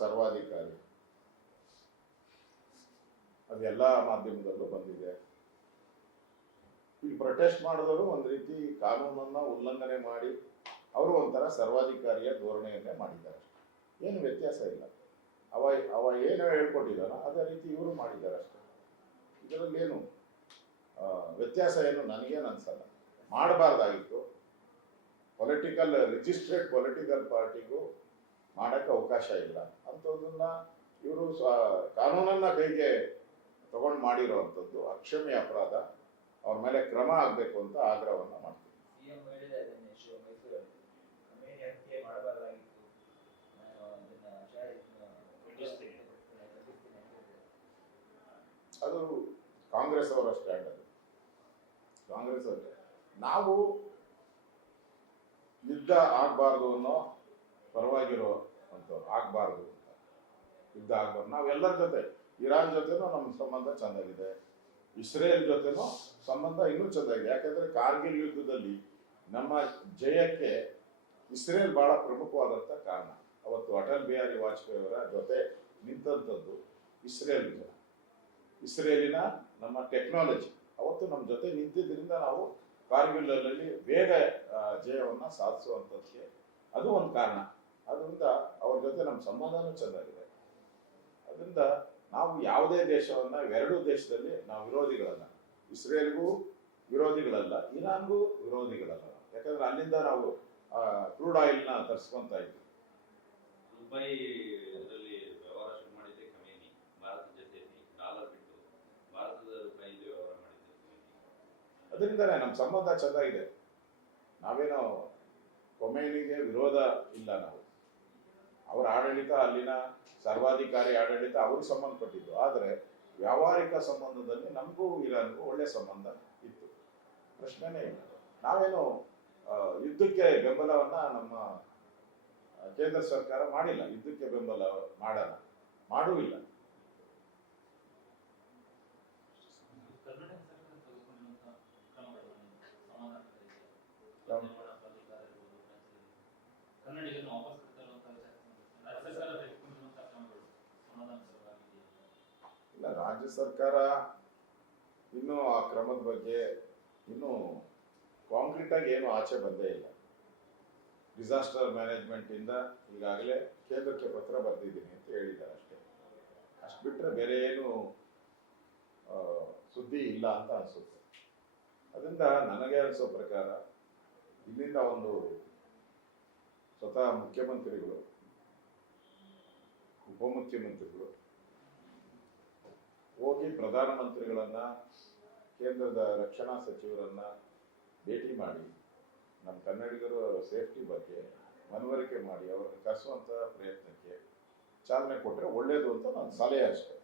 ಸರ್ವಾಧಿಕಾರಿ, ಅದೆಲ್ಲ ಮಾಧ್ಯಮದಲ್ಲೂ ಬಂದಿದೆ. ಈ ಪ್ರೊಟೆಸ್ಟ್ ಮಾಡಿದವರು ಒಂದು ರೀತಿ ಕಾನೂನನ್ನ ಉಲ್ಲಂಘನೆ ಮಾಡಿ ಅವರು ಒಂಥರ ಸರ್ವಾಧಿಕಾರಿಯ ಧೋರಣೆಯನ್ನೇ ಮಾಡಿದ್ದಾರೆ. ಏನು ವ್ಯತ್ಯಾಸ ಇಲ್ಲ. ಅವ ಏನು ಹೇಳ್ಕೊಟ್ಟಿದ್ದಾನೋ ಅದೇ ರೀತಿ ಇವರು ಮಾಡಿದ್ದಾರೆ ಅಷ್ಟೇ. ಇದರಲ್ಲೇನು ವ್ಯತ್ಯಾಸ ಏನು ನನಗೇನು ಅನ್ಸಲ್ಲ. ಮಾಡಬಾರ್ದಾಗಿತ್ತು. ರಿಜಿಸ್ಟ್ರೇಡ್ ಪೊಲಿಟಿಕಲ್ ಪಾರ್ಟಿಗೂ ಮಾಡೋಕ್ಕೆ ಅವಕಾಶ ಇಲ್ಲ. ಅಂಥದ್ದನ್ನ ಇವರು ಕಾನೂನನ್ನ ಕೈಗೆ ತಗೊಂಡು ಮಾಡಿರೋವಂಥದ್ದು ಅಕ್ಷಮ್ಯ ಅಪರಾಧ. ಅವ್ರ ಮೇಲೆ ಕ್ರಮ ಆಗಬೇಕು ಅಂತ ಆಗ್ರಹವನ್ನ ಮಾಡ್ತೀವಿ. ಅದು ಕಾಂಗ್ರೆಸ್ ಅವರ ಸ್ಟ್ಯಾಂಡ್. ಅದು ಕಾಂಗ್ರೆಸ್ ಅವ್ರಿಗೆ ನಾವು ಯುದ್ಧ ಆಗಬಾರ್ದು ಅನ್ನೋ ಪರವಾಗಿರೋ ಅಂತ ಆಗಬಾರ್ದು ಅಂತ ಯುದ್ಧ ಆಗಬಾರ್ದು. ನಾವೆಲ್ಲರ ಜೊತೆ ಇರಾನ್ ಜೊತೆನೂ ನಮ್ಮ ಸಂಬಂಧ ಚೆಂದಾಗಿದೆ, ಇಸ್ರೇಲ್ ಜೊತೆನೂ ಸಂಬಂಧ ಇನ್ನೂ ಚೆಂದಾಗಿದೆ. ಯಾಕಂದ್ರೆ ಕಾರ್ಗಿಲ್ ಯುದ್ಧದಲ್ಲಿ ನಮ್ಮ ಜಯಕ್ಕೆ ಇಸ್ರೇಲ್ ಬಹಳ ಪ್ರಮುಖವಾದಂಥ ಕಾರಣ. ಅವತ್ತು ಅಟಲ್ ಬಿಹಾರಿ ವಾಜಪೇಯಿ ಅವರ ಜೊತೆ ನಿಂತಂಥದ್ದು ಇಸ್ರೇಲಿನ ನಮ್ಮ ಟೆಕ್ನಾಲಜಿ ಅವತ್ತು ನಮ್ಮ ಜೊತೆ ನಿಂತಿದ್ದರಿಂದ ನಾವು ಕಾರ್ಗಿಲಲ್ಲಿ ಬೇಗ ಜಯವನ್ನ ಸಾಧಿಸುವಂಥದ್ದಕ್ಕೆ ಅದು ಒಂದು ಕಾರಣ. ಅದರಿಂದ ಅವ್ರ ಜೊತೆ ನಮ್ಮ ಸಂಬಂಧನೂ ಚೆನ್ನಾಗಿದೆ. ಅದರಿಂದ ನಾವು ಯಾವುದೇ ದೇಶವನ್ನ ಎರಡೂ ದೇಶದಲ್ಲಿ ನಾವು ವಿರೋಧಿಗಳಲ್ಲ. ಇಸ್ರೇಲ್ಗೂ ವಿರೋಧಿಗಳಲ್ಲ, ಇರಾನ್ಗೂ ವಿರೋಧಿಗಳಲ್ಲ. ಯಾಕಂದ್ರೆ ಅಲ್ಲಿಂದ ನಾವು ಕ್ರೂಡ್ ಆಯಿಲ್ನ ತರಿಸ್ಕೊಂತ ಇದ್ವಿ. ದುಬೈದಲ್ಲಿ ವ್ಯವಹಾರ ಶುರು ಮಾಡಿದ್ದೆ ಖಮೇನಿ ಭಾರತದ ಜೊತೆ ಡಾಲರ್ ಬಿಟ್ಟು ಭಾರತದ ರೂಪಾಯಿಯಲ್ಲಿ ವ್ಯವಹಾರ ಮಾಡಿದ್ದೆ ಖಮೇನಿ. ಅದರಿಂದನೇ ನಮ್ಮ ಸಂಬಂಧ ಚೆನ್ನಾಗಿದೆ. ನಾವೇನೋ ಖಮೇನಿಗೆ ವಿರೋಧ ಇಲ್ಲ. ನಾವು ಅವರ ಆಡಳಿತ, ಅಲ್ಲಿನ ಸರ್ವಾಧಿಕಾರಿ ಆಡಳಿತ ಅವ್ರಿಗೆ ಸಂಬಂಧಪಟ್ಟಿದ್ದು. ಆದರೆ ವ್ಯಾವಹಾರಿಕ ಸಂಬಂಧದಲ್ಲಿ ನಮಗೂ ಇರಾನ್ಗೂ ಒಳ್ಳೆ ಸಂಬಂಧ ಇತ್ತು, ಪ್ರಶ್ನೆನೇ ಇಲ್ಲ. ನಾವೇನು ಯುದ್ಧಕ್ಕೆ ಬೆಂಬಲವನ್ನ ನಮ್ಮ ಕೇಂದ್ರ ಸರ್ಕಾರ ಮಾಡಿಲ್ಲ, ಯುದ್ಧಕ್ಕೆ ಬೆಂಬಲ ಮಾಡಲ್ಲ, ಮಾಡುವಿಲ್ಲ. ಇಲ್ಲ, ರಾಜ್ಯ ಸರ್ಕಾರ ಇನ್ನೂ ಆ ಕ್ರಮದ ಬಗ್ಗೆ ಇನ್ನೂ ಕಾಂಕ್ರೀಟ್ ಆಗಿ ಏನು ಆಚೆ ಬಂದೇ ಇಲ್ಲ. ಡಿಸಾಸ್ಟರ್ ಮ್ಯಾನೇಜ್ಮೆಂಟ್ ಇಂದ ಈಗಾಗಲೇ ಕೇಂದ್ರಕ್ಕೆ ಪತ್ರ ಬರೆದಿದ್ದೀನಿ ಅಂತ ಹೇಳಿದ್ದಾರೆ ಅಷ್ಟೇ. ಅಷ್ಟು ಬಿಟ್ಟರೆ ಬೇರೆ ಏನು ಸುದ್ದಿ ಇಲ್ಲ ಅಂತ ಅನಿಸುತ್ತೆ. ಅದರಿಂದ ನನಗೆ ಅನಿಸೋ ಪ್ರಕಾರ ಇಲ್ಲಿಂದ ಒಂದು ಸ್ವತಃ ಮುಖ್ಯಮಂತ್ರಿಗಳು, ಉಪಮುಖ್ಯಮಂತ್ರಿಗಳು ಹೋಗಿ ಪ್ರಧಾನಮಂತ್ರಿಗಳನ್ನ, ಕೇಂದ್ರದ ರಕ್ಷಣಾ ಸಚಿವರನ್ನ ಭೇಟಿ ಮಾಡಿ ನಮ್ಮ ಕನ್ನಡಿಗರು ಸೇಫ್ಟಿ ಬಗ್ಗೆ ಮನವರಿಕೆ ಮಾಡಿ ಅವರನ್ನು ಕರೆಸುವಂಥ ಪ್ರಯತ್ನಕ್ಕೆ ಚಾಲನೆ ಕೊಟ್ಟರೆ ಒಳ್ಳೆಯದು ಅಂತ ನನ್ನ ಸಲಹೆ ಅಷ್ಟೇ.